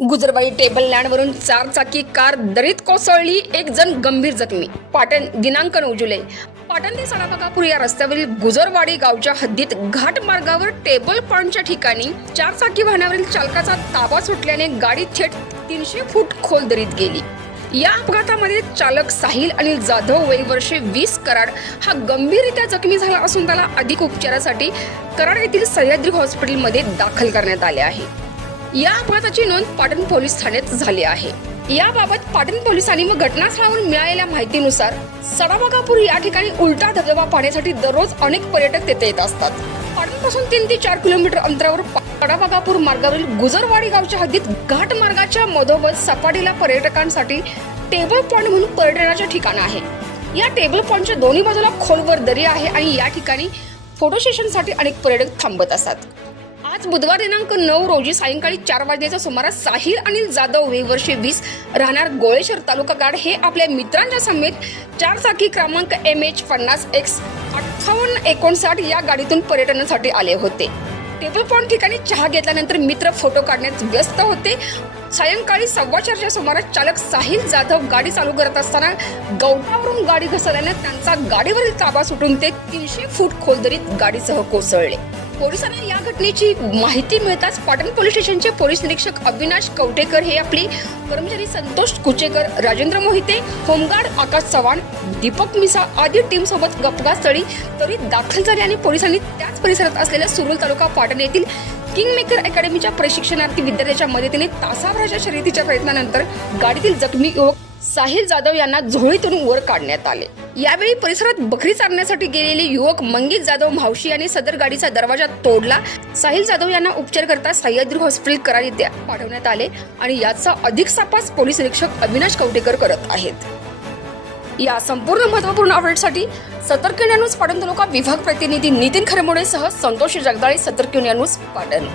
गुजरवाडी table लँडवरून 4 चाकी car दरीत कोसळली, 1 जण गंभीर जखमी. पाटण दिनांक 9 जुलै. पाटण ते सडाबगापूर या रस्त्यावरील गुजरवाडी गावच्या हद्दीत घाट मार्गावर टेबल पॉइंटच्या ठिकाणी 4 चाकी वाहनावरील चालकाचा ताबा सुटल्याने गाडी थेट 300 फूट खोल दरीत गेली. या अपघातामध्ये चालक साहिल अनिल जाधव वय वर्षे 20 कराड हा गंभीररित्या जखमी झाला असून त्याला अधिक उपचारासाठी कराड येथील सह्याद्री हॉस्पिटलमध्ये दाखल करण्यात आले आहे. या अपघाताची नोंद पाटण पोलीस ठाण्यात झाली आहे. याबाबत पाटण पोलिसांनी व घटनास्थळावरून मिळालेल्या माहितीनुसार सडाबगापूर या ठिकाणी उलटा धबधबा पाहण्यासाठी दररोज अनेक पर्यटक तेथे येत असतात. पाटणपासून 3 ते 4 किलोमीटर अंतरावर सडाबगापूर मार्गावरील गुजरवाडी गावच्या हद्दीत घाट मार्गाच्या मधोमध सपाटीला पर्यटकांसाठी टेबल पॉइंट म्हणून पर्यटनाचे ठिकाण आहे. या टेबल पॉइंटच्या दोन्ही बाजूला खोलवर दरी आहे आणि या ठिकाणी फोटो सेशनसाठी अनेक पर्यटक थांबत असतात. आज बुधवार दिनांक 9 रोजी सायंकाळी 4 वाजण्याच्या सुमारास साहिल अनिल जाधव वय वर्षे 20 राहणार गोळेश्वर तालुका गाड हे आपल्या मित्रांच्या समेत 4 चाकी क्रमांक MH50X 5859 या गाडीतून पर्यटनासाठी आले होते. टेबल पॉइंट ठिकाणी चहा घेतल्यानंतर मित्र फोटो काढण्यात व्यस्त होते. सायंकाळी 4:15च्या सुमारास चालक साहिल जाधव गाडी चालू करत असताना गवतावरून गाडी घसरल्याने त्यांचा गाडीवरील ताबा सुटून ते 300 फूट खोल दरीत गाडीसह कोसळले. पोलिसांना या घटनेची माहिती मिळताच पाटण पोलीस स्टेशनचे पोलीस निरीक्षक अविनाश कवटेकर हे आपले कर्मचारी संतोष कुचेकर, राजेंद्र मोहिते, होमगार्ड आकाश चव्हाण, दीपक मिसा आदी टीम सोबत घटनास्थळी त्वरित दाखल झाले आणि पोलिसांनी त्याच परिसरात असलेल्या सुरुल तालुका पाटण येथील किंगमेकर अकॅडमीच्या प्रशिक्षणार्थी विद्यार्थ्याच्या मदतीने तासाभराच्या शर्यतीच्या प्रयत्नानंतर गाडीतील जखमी युवक साहिल जाधव यांना झोळीतून वर काढण्यात आले. यावेळी परिसरात बकरी चारण्यासाठी गेलेले युवक मंगेश जाधव मावशी यांनी सदर गाडीचा दरवाजा तोडला. साहिल जाधव यांना उपचार करता सह्याद्री हॉस्पिटल कराड येथे पाठवण्यात आले आणि याचा अधिक तपास पोलीस निरीक्षक अविनाश कवटेकर करत आहेत. या संपूर्ण महत्त्वपूर्ण अपडेटसाठी सतर्क न्यूज पाटण तालुका विभाग प्रतिनिधी नितीन खरमोडेसह संतोष जगदाळे, सतर्क न्यूज पाटण.